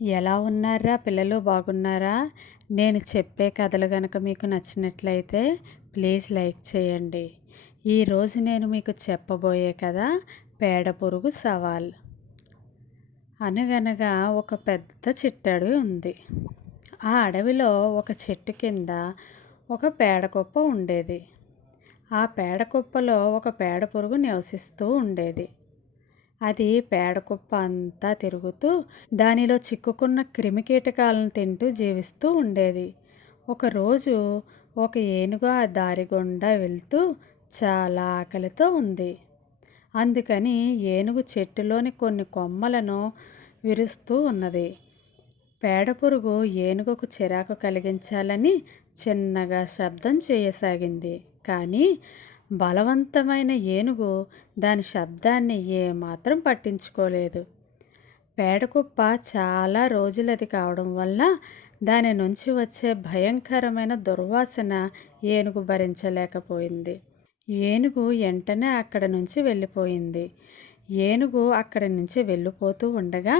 ఎలా ఉన్నారా పిల్లలు, బాగున్నారా? నేను చెప్పే కథలు గనక మీకు నచ్చినట్లయితే ప్లీజ్ లైక్ చేయండి. ఈరోజు నేను మీకు చెప్పబోయే కథ పేడ పురుగు సవాల్. అనగనగా ఒక పెద్ద చిట్టడవి ఉంది. ఆ అడవిలో ఒక చెట్టు కింద ఒక పేడ కుప్ప ఉండేది. ఆ పేడ కుప్పలో ఒక పేడ పురుగు నివసిస్తూ ఉండేది. అది పేడ కుప్ప అంతా తిరుగుతూ దానిలో చిక్కుకున్న క్రిమికీటకాలను తింటూ జీవిస్తూ ఉండేది. ఒకరోజు ఒక ఏనుగు ఆ దారి గుండా వెళ్తూ చాలా ఆకలితో ఉంది. అందుకని ఏనుగు చెట్టులోని కొన్ని కొమ్మలను విరుస్తూ ఉన్నది. పేడ పురుగు ఏనుగుకు చిరాకు కలిగించాలని చిన్నగా శబ్దం చేయసాగింది. కానీ బలవంతమైన ఏనుగు దాని శబ్దాన్ని ఏమాత్రం పట్టించుకోలేదు. పేడకుప్ప చాలా రోజులది కావడం వల్ల దాని నుంచి వచ్చే భయంకరమైన దుర్వాసన ఏనుగు భరించలేకపోయింది. ఏనుగు వెంటనే అక్కడి నుంచి వెళ్ళిపోయింది. ఏనుగు అక్కడి నుంచి వెళ్ళిపోతూ ఉండగా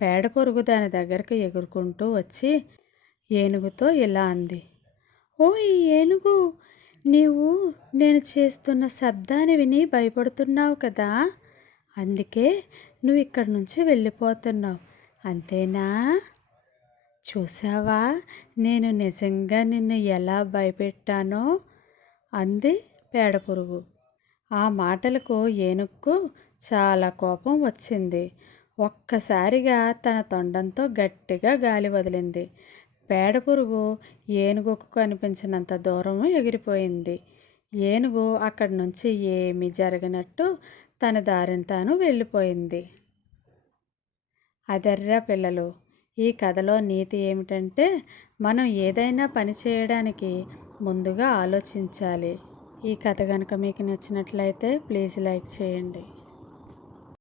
పేడ పురుగు దాని దగ్గరకు ఎగురుకుంటూ వచ్చి ఏనుగుతో ఇలా అంది. ఓయ్ ఏనుగు, నీవు నేను చేస్తున్న శబ్దాన్ని విని భయపడుతున్నావు కదా, అందుకే నువ్వు ఇక్కడి నుంచి వెళ్ళిపోతున్నావు అంతేనా? చూసావా నేను నిజంగా నిన్ను ఎలా భయపెట్టానో అంది పేడ పురుగు. ఆ మాటలకు ఏనుగుకు చాలా కోపం వచ్చింది. ఒక్కసారిగా తన తొండంతో గట్టిగా గాలి వదిలింది. పేడ పురుగు ఏనుగుకు కనిపించినంత దూరం ఎగిరిపోయింది. ఏనుగు అక్కడి నుంచి ఏమీ జరగనట్టు తన దారిని తాను వెళ్ళిపోయింది. అదర్రా పిల్లలు, ఈ కథలో నీతి ఏమిటంటే మనం ఏదైనా పని చేయడానికి ముందుగా ఆలోచించాలి. ఈ కథ కనుక మీకు నచ్చినట్లయితే ప్లీజ్ లైక్ చేయండి.